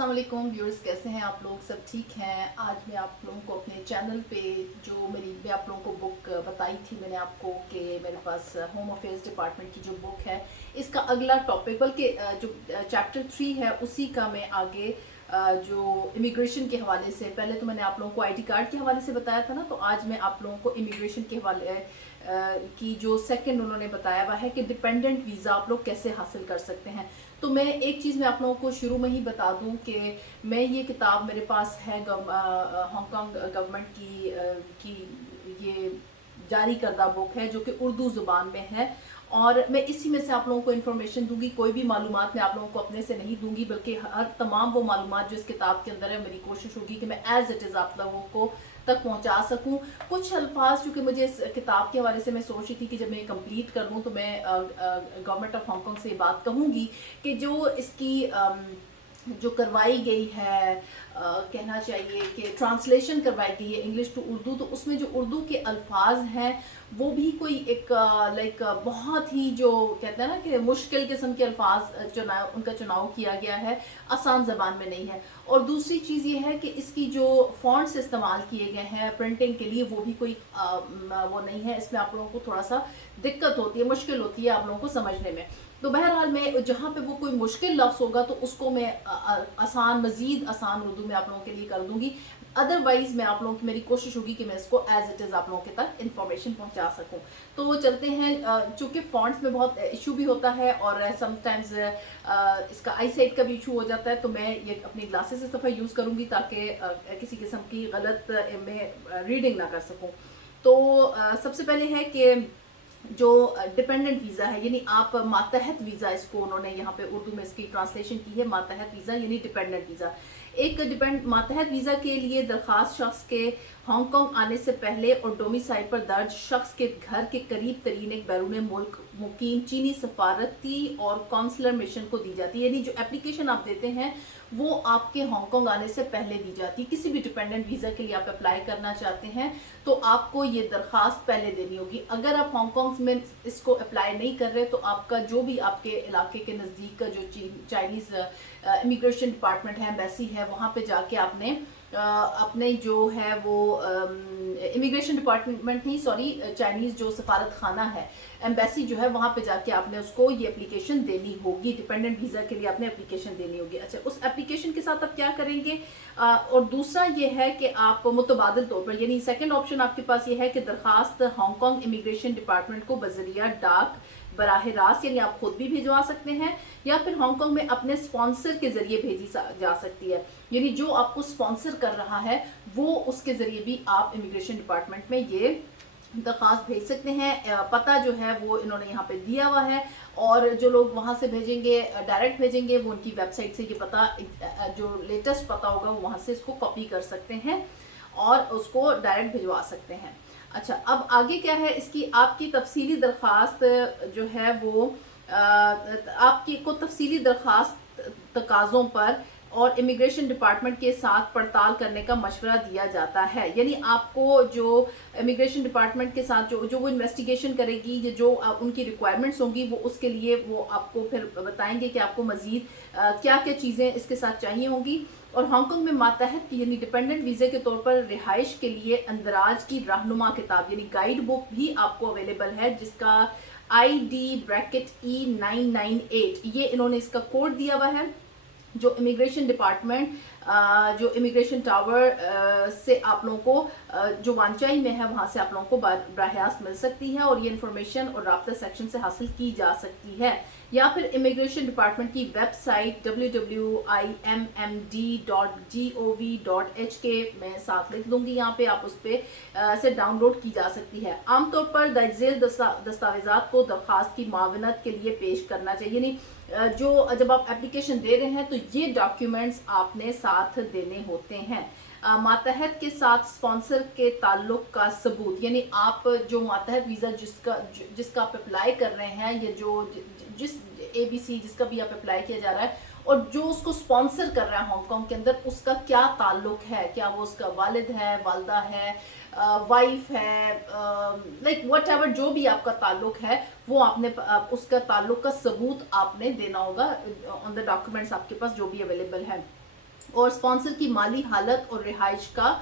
अस्सलाम वालेकुम व्यूअर्स, कैसे हैं आप लोग? सब ठीक हैं? आज मैं आप लोगों को अपने चैनल पे जो मैं आप लोगों को बुक बताई थी मैंने आपको कि मेरे पास होम अफेयर्स डिपार्टमेंट की जो बुक है इसका अगला टॉपिक बल्कि जो चैप्टर 3 है उसी का मैं आगे जो इमिग्रेशन के हवाले से, पहले तो मैंने आप लोगों को आईडी कार्ड के हवाले से बताया था ना, तो आज मैं आप लोगों को इमिग्रेशन के हवाले की जो सेकंड उन्होंने बताया हुआ है कि डिपेंडेंट वीज़ा आप लोग कैसे हासिल कर सकते हैं। तो मैं एक चीज़ मैं आप लोगों को शुरू में ही बता दूं कि मैं ये किताब मेरे पास है हांगकांग गवर्नमेंट की ये जारी करदा बुक है जो कि उर्दू ज़ुबान में है, और मैं इसी में से आप लोगों को इन्फॉर्मेशन दूंगी। कोई भी मालूमात मैं आप लोगों को अपने से नहीं दूंगी, बल्कि हर तमाम वो मालूमात जो इस किताब के अंदर है मेरी कोशिश होगी कि मैं एज इट इज़ आप लोगों को तक पहुंचा सकूं। कुछ अल्फाज चूँकि मुझे इस किताब के हवाले से मैं सोच रही थी कि जब मैं कंप्लीट कर लूँ तो मैं गवर्नमेंट ऑफ हांगकांग से ये बात कहूँगी कि जो इसकी जो करवाई गई है, कहना चाहिए कि ट्रांसलेशन करवाई गई है इंग्लिश टू उर्दू, तो उसमें जो उर्दू के अल्फाज हैं वो भी कोई एक लाइक बहुत ही जो कहते हैं ना कि मुश्किल किस्म के अल्फाज उनका चुनाव किया गया है, आसान ज़बान में नहीं है। और दूसरी चीज़ ये है कि इसकी जो फॉन्ट्स इस्तेमाल किए गए हैं प्रिंटिंग के लिए वो भी कोई वो नहीं है, इसमें आप लोगों को थोड़ा सा दिक्कत होती है, मुश्किल होती है आप लोगों को समझने में। तो बहरहाल मैं जहाँ पे वो कोई मुश्किल लफ्ज़ होगा तो उसको मैं आसान, मज़ीद आसान उर्दू में आप लोगों के लिए कर दूंगी। अदरवाइज मैं आप लोगों की मेरी कोशिश होगी कि मैं इसको एज इट इज़ आप लोगों के तक इन्फॉर्मेशन पहुंचा सकूं। तो चलते हैं, चूँकि फॉन्ट्स में बहुत इशू भी होता है और समटाइम्स इसका आई साइट का भी इशू हो जाता है, तो मैं ये अपनी ग्लासेस इस दफ़ा यूज़ करूँगी ताकि किसी किस्म की गलत में रीडिंग ना कर सकूँ। तो सबसे पहले है कि जो डिपेंडेंट वीज़ा है, यानी आप मातहत वीज़ा, इसको उन्होंने यहाँ पे उर्दू में इसकी ट्रांसलेशन की है मातहत वीज़ा यानी डिपेंडेंट वीज़ा। एक मातहत वीज़ा के लिए दरख्वास्त शख्स के हांगकांग आने से पहले और डोमिसाइल पर दर्ज शख्स के घर के करीब तरीन एक बैरून मुल्क मुकीम चीनी सफारती और कौंसलर मिशन को दी जाती है। यानी जो एप्लीकेशन आप देते हैं वो आपके हांगकांग आने से पहले दी जाती है। किसी भी डिपेंडेंट वीज़ा के लिए आप अप्लाई करना चाहते हैं तो आपको ये दरख्वास्त पहले देनी होगी। अगर आप हांगकांग में इसको अप्लाई नहीं कर रहे तो आपका जो भी आपके इलाके के नज़दीक का जो चाइनीज़ इमिग्रेशन डिपार्टमेंट है, एम्बेसी है, वहाँ पे जाके आपने अपने जो है वो इमिग्रेशन डिपार्टमेंट नहीं, सॉरी, चाइनीज़ जो सफारत खाना है, एम्बेसी जो है, वहाँ पे जाके आपने उसको ये एप्लीकेशन देनी होगी। डिपेंडेंट वीज़ा के लिए आपने एप्लीकेशन देनी होगी। अच्छा, उस एप्लीकेशन के साथ आप क्या करेंगे? और दूसरा ये है कि आप मुतबादिल तौर पर, यानी सेकंड ऑप्शन आपके पास ये है कि दरखास्त हांगकांग इमिग्रेशन डिपार्टमेंट को बजरिया डाक बराह रास्त, यानी आप खुद भी भिजवा सकते हैं या फिर हांगकांग में अपने स्पॉन्सर के जरिए भेजी जा सकती है। यानी जो आपको स्पॉन्सर कर रहा है वो उसके जरिए भी आप इमिग्रेशन डिपार्टमेंट में ये दरख्वास्त भेज सकते हैं। पता जो है वो इन्होंने यहाँ पे दिया हुआ है, और जो लोग वहाँ से भेजेंगे, डायरेक्ट भेजेंगे, वो उनकी वेबसाइट से ये पता, जो लेटेस्ट पता होगा वो वहाँ से इसको कॉपी कर सकते हैं और उसको डायरेक्ट भिजवा सकते हैं। अच्छा, अब आगे क्या है, इसकी आपकी तफसीली दरख्वास्त जो है वो आपकी को तफसीली दरख्वास्त तकाज़ों पर और इमिग्रेशन डिपार्टमेंट के साथ पड़ताल करने का मशवरा दिया जाता है। यानी आपको जो इमिग्रेशन डिपार्टमेंट के साथ जो वो इन्वेस्टिगेशन करेगी, जो उनकी रिक्वायरमेंट्स होंगी, वो उसके लिए वो आपको फिर बताएंगे कि आपको मज़ीद क्या क्या चीज़ें इसके साथ चाहिए होंगी। और हांगकांग में मातहत यानी डिपेंडेंट वीज़े के तौर पर रिहाइश के लिए अंदराज की रहनुमा किताब यानी गाइड बुक भी आपको अवेलेबल है, जिसका ID/E998, ये इन्होंने इसका कोड दिया हुआ है। जो इमिग्रेशन डिपार्टमेंट जो इमिग्रेशन टावर से आप लोगों को जो वांचाई में है वहाँ से आप लोगों को बराह मिल सकती है, और ये इन्फॉर्मेशन और राब्ता सेक्शन से हासिल की जा सकती है, या फिर इमिग्रेशन डिपार्टमेंट की वेबसाइट www.imd.gov.hk में साथ लिख दूंगी, यहाँ पे आप उस पर से डाउनलोड की जा सकती है। आमतौर पर दर्जेल दस्तावेजात को दरख्वास्त की मावनत के लिए पेश करना चाहिए। नहीं, जो जब आप एप्लीकेशन दे रहे हैं तो ये डॉक्यूमेंट्स आपने साथ देने होते हैं। मातहत के साथ स्पॉन्सर के ताल्लुक का सबूत, यानी आप जो मातहत वीज़ा जिसका आप अप्लाई कर रहे हैं, या जिस ABC जिसका भी आप अप्लाई किया जा रहा है, और जो उसको स्पॉन्सर कर रहा है हांगकांग के अंदर, उसका क्या ताल्लुक है, क्या वो उसका वालिद है, वालदा है, वाइफ है, लाइक वट एवर, जो भी आपका ताल्लुक है वो आपने उसका ताल्लुक का सबूत आपने देना होगा ऑन द डॉक्यूमेंट्स आपके पास जो भी अवेलेबल है। اور स्पॉन्सर की माली हालत और रिहाइश का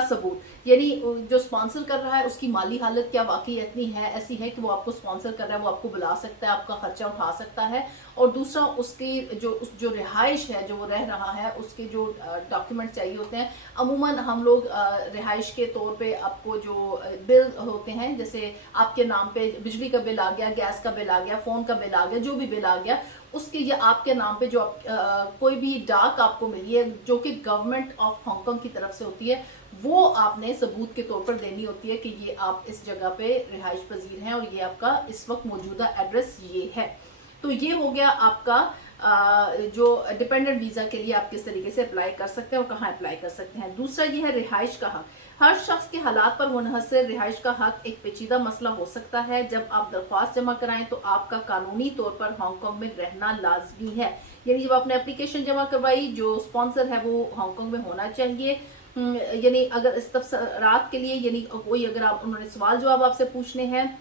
सबूत, यानी जो स्पॉन्सर कर रहा है उसकी माली हालत क्या वाकई इतनी है ऐसी है कि वो आपको स्पॉन्सर कर रहा है, वो आपको बुला सकता है, आपका खर्चा उठा सकता है। और दूसरा उसकी जो रिहाइश है, जो वो रह रहा है, उसके जो डॉक्यूमेंट चाहिए होते हैं। अमूमन हम लोग रिहाइश के तौर पे आपको जो बिल होते हैं, जैसे आपके नाम पे बिजली का बिल आ गया, गैस का बिल आ गया, फ़ोन का बिल आ गया, जो भी बिल आ गया, उसके ये आपके नाम पे जो कोई भी डाक आपको मिली है जो कि गवर्नमेंट ऑफ हांगकांग की तरफ से होती है, वो आपने सबूत के तौर पर देनी होती है कि ये आप इस जगह पे रिहाइश पजीर हैं और ये आपका इस वक्त मौजूदा एड्रेस ये है। तो ये हो गया आपका जो डिपेंडेंट वीज़ा के लिए आप किस तरीके से अप्लाई कर सकते हैं और कहाँ अप्लाई कर सकते हैं। दूसरा ये है रिहाइश का हक। हर शख्स के हालात पर मुनहसर रिहाइश का हक एक पेचीदा मसला हो सकता है। जब आप दरख्वास्त जमा कराएं तो आपका कानूनी तौर पर हांगकांग में रहना लाजमी है, यानी जब आपने एप्लीकेशन जमा करवाई, जो स्पॉन्सर है वो हांगकांग में होना चाहिए। यानी अगर इस तफसीलात के लिए, यानी कोई अगर आप उन्होंने सवाल जवाब आपसे पूछने हैं,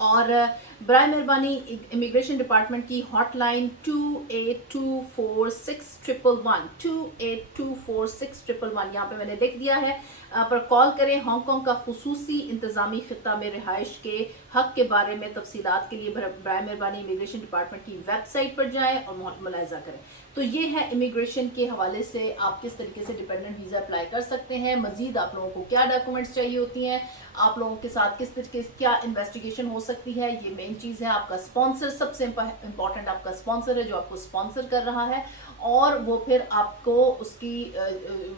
और बराए मेहरबानी इमिग्रेशन डिपार्टमेंट की हॉटलाइन 28246111 28246111 यहाँ पे मैंने लिख दिया है, पर कॉल करें। हांगकांग का खुसूसी इंतजामी खिता में रिहाइश के हक के बारे में तफसीलात के लिए बराए मेहरबानी इमिग्रेशन डिपार्टमेंट की वेबसाइट पर जाएं और मुलाहिजा करें। तो ये है इमिग्रेशन के हवाले से आप किस तरीके से डिपेंडेंट वीज़ा अप्लाई कर सकते हैं। मजीद आप लोगों को क्या डॉक्यूमेंट्स चाहिए होती हैं, आप लोगों के साथ किस तरीके से क्या इन्वेस्टिगेशन हो सकती है, ये मेन चीज़ है। आपका स्पॉन्सर सबसे इम्पॉर्टेंट, आपका स्पॉन्सर है जो आपको स्पॉन्सर कर रहा है, और वो फिर आपको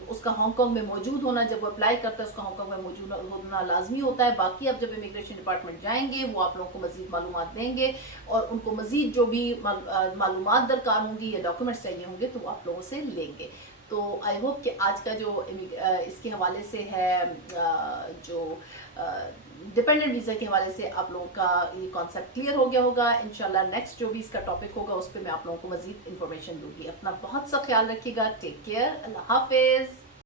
उसका हांगकांग में मौजूद होना, जब वो अप्लाई करता है उसका हांगकांग में मौजूद होना लाजमी होता है। बाकी आप जब इमिग्रेशन डिपार्टमेंट जाएंगे वो आप लोगों को मजीद मालूमात देंगे और उनको मजीद जो भी मालूमात दरकार होंगी या डॉक्यूमेंट्स चाहिए होंगे तो वो आप लोगों से लेंगे। तो आई होप कि आज का जो इसके हवाले से है, जो डिपेंडेंट वीज़ा के हवाले से आप लोगों का ये कॉन्सेप्ट क्लियर हो गया होगा। इंशाल्लाह नेक्स्ट जो भी इसका टॉपिक होगा उस पर मैं आप लोगों को मजीद इन्फॉर्मेशन दूंगी। अपना बहुत सा ख्याल रखिएगा। Take care. अल्लाह हाफिज़।